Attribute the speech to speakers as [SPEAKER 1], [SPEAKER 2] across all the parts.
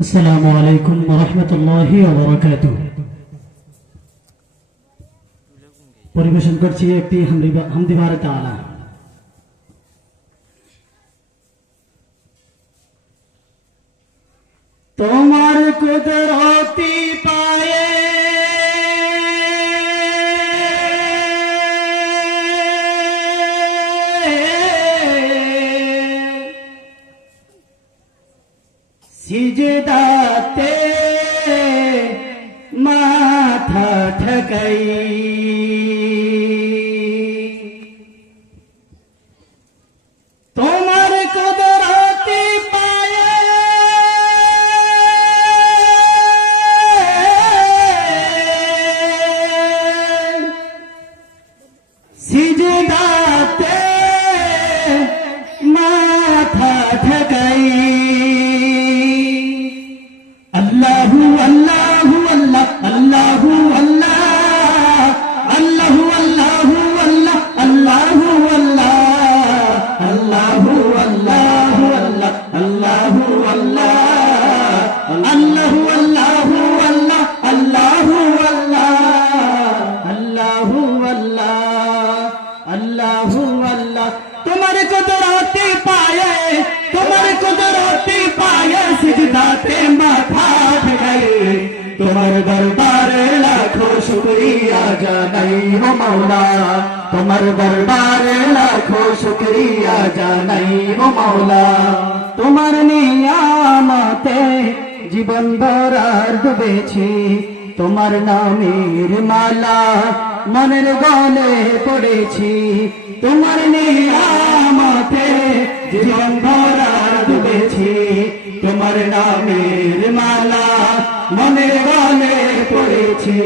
[SPEAKER 1] السلام عليكم ورحمة الله وبركاته পরিবেশন করছি একটি হামদি- হামদিবার তালা তোমার কুদরতি সিজদাতে মাথা ঠকাই। তোমার সিজদাতে মাওলা, তোমার দরবারে লাখো শুকরিয়া জানাই ও মাওলা। তোমার নিয়ামতে জীবন ভরার ডুবেছি, তোমার নামের মালা মনের গলে পড়েছি। তোমার নিয়ামতে জীবন ভরার ডুবেছি, তোমার নামের মালা মনের গলে পড়েছি।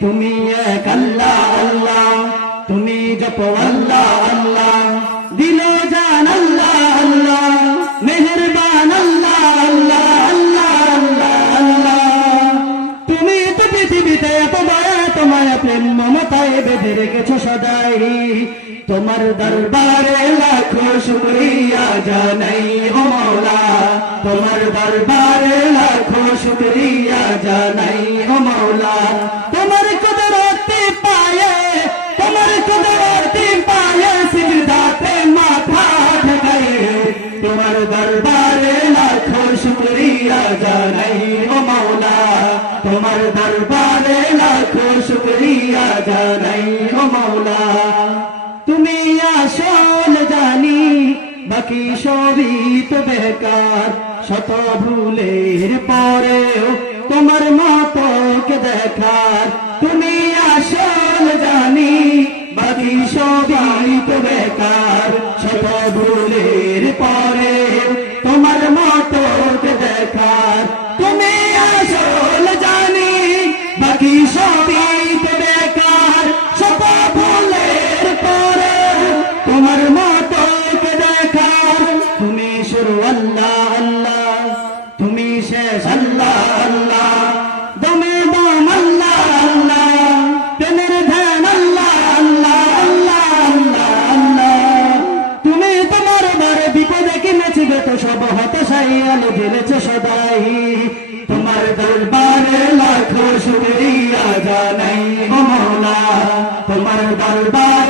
[SPEAKER 1] তুমি এক আল্লাহ আল্লাহ। তুমি জপ আল্লাহ আল্লাহ। দিল জান আল্লাহ আল্লাহ। মেহরবান আল্লাহ আল্লাহ আল্লাহ আল্লাহ আল্লাহ। তুমি তো পৃথিবীতে প্রেম, মমতায় বেঁধে রেখেছো সদাই। তোমার দরবারে লাখো শুক্রিয়া জানাই ও মৌলা। তোমার দরবারে লাখো শুক্রিয়া জানাই ও মৌলা। সবই তো বেকার শত ভুলের পরেও তোমার মাতকে দেখার। তুমি শেষ, আল্লাহ আল্লাহ। দমে দম, আল্লাহ আল্লাহ। প্রেমের ধ্যান, আল্লাহ আল্লাহ আল্লাহ আল্লাহ আল্লাহ। তুমি তোমার বারে বিপদে কিনেছি সব শুকরিয়া জানাই ও তোমার দরবারে